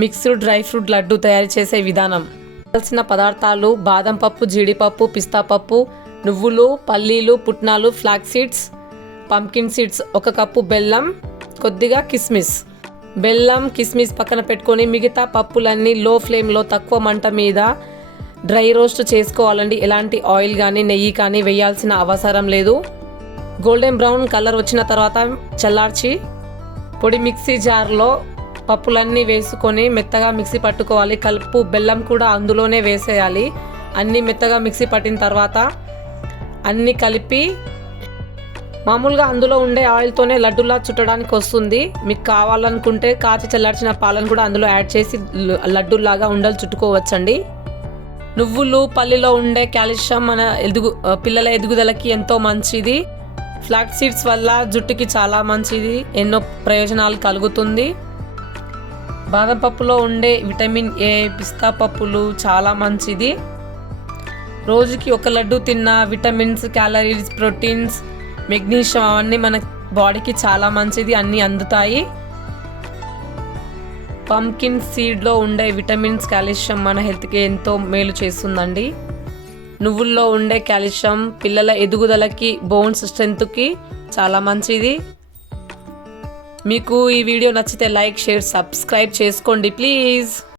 Mixed dry fruit laddu తయారు చేసే విధానం. కావాల్సిన పదార్థాలు: బాదం పప్పు, జీడిపప్పు, పిస్తా పప్పు, నువ్వులు, పల్లీలు, పుట్నాలు, flax seeds, pumpkin seeds, 1 cup బెల్లం, కొద్దిగా కిస్మిస్. బెల్లం, కిస్మిస్ పక్కన పెట్టుకొని మిగతా పప్పులన్నీ లో ఫ్లేమ్లో తక్కువ మంట మీద డ్రై రోస్ట్ చేసుకోవాలండి. ఎలాంటి ఆయిల్ కానీ నెయ్యి కానీ వేయాల్సిన అవసరం లేదు. గోల్డెన్ బ్రౌన్ కలర్ వచ్చిన తర్వాత చల్లార్చి పొడి మిక్సీ జార్లో పప్పులన్నీ వేసుకొని మెత్తగా మిక్సీ పట్టుకోవాలి. కలుపు బెల్లం కూడా అందులోనే వేసేయాలి. అన్నీ మెత్తగా మిక్సీ పట్టిన తర్వాత అన్నీ కలిపి మామూలుగా అందులో ఉండే ఆయిల్తోనే లడ్డులా చుట్టడానికి వస్తుంది. మీకు కావాలనుకుంటే కాచి చల్లార్చిన పాలను కూడా అందులో యాడ్ చేసి లడ్డూలాగా ఉండలు చుట్టుకోవచ్చండి. నువ్వులు, పల్లిలో ఉండే కాల్షియం మన పిల్లల ఎదుగుదలకి ఎంతో మంచిది. ఫ్లాక్ సీడ్స్ వల్ల జుట్టుకి చాలా మంచిది, ఎన్నో ప్రయోజనాలు కలుగుతుంది. బాదం పప్పులో ఉండే విటమిన్ ఏ, పిస్తా పప్పులు చాలా మంచిది. రోజుకి 1 లడ్డు తిన్న విటమిన్స్, క్యాలరీస్, ప్రోటీన్స్, మెగ్నీషియం అవన్నీ మన బాడీకి చాలా మంచిది, అన్నీ అందుతాయి. పంకిన్ సీడ్లో ఉండే విటమిన్స్, కాల్షియం మన హెల్త్కి ఎంతో మేలు చేస్తుందండి. నువ్వుల్లో ఉండే కాల్షియం పిల్లల ఎదుగుదలకి, బోన్స్ స్ట్రెంత్కి చాలా మంచిది. మీకు ఈ వీడియో నచ్చితే లైక్, షేర్, సబ్స్క్రైబ్ చేసుకోండి ప్లీజ్.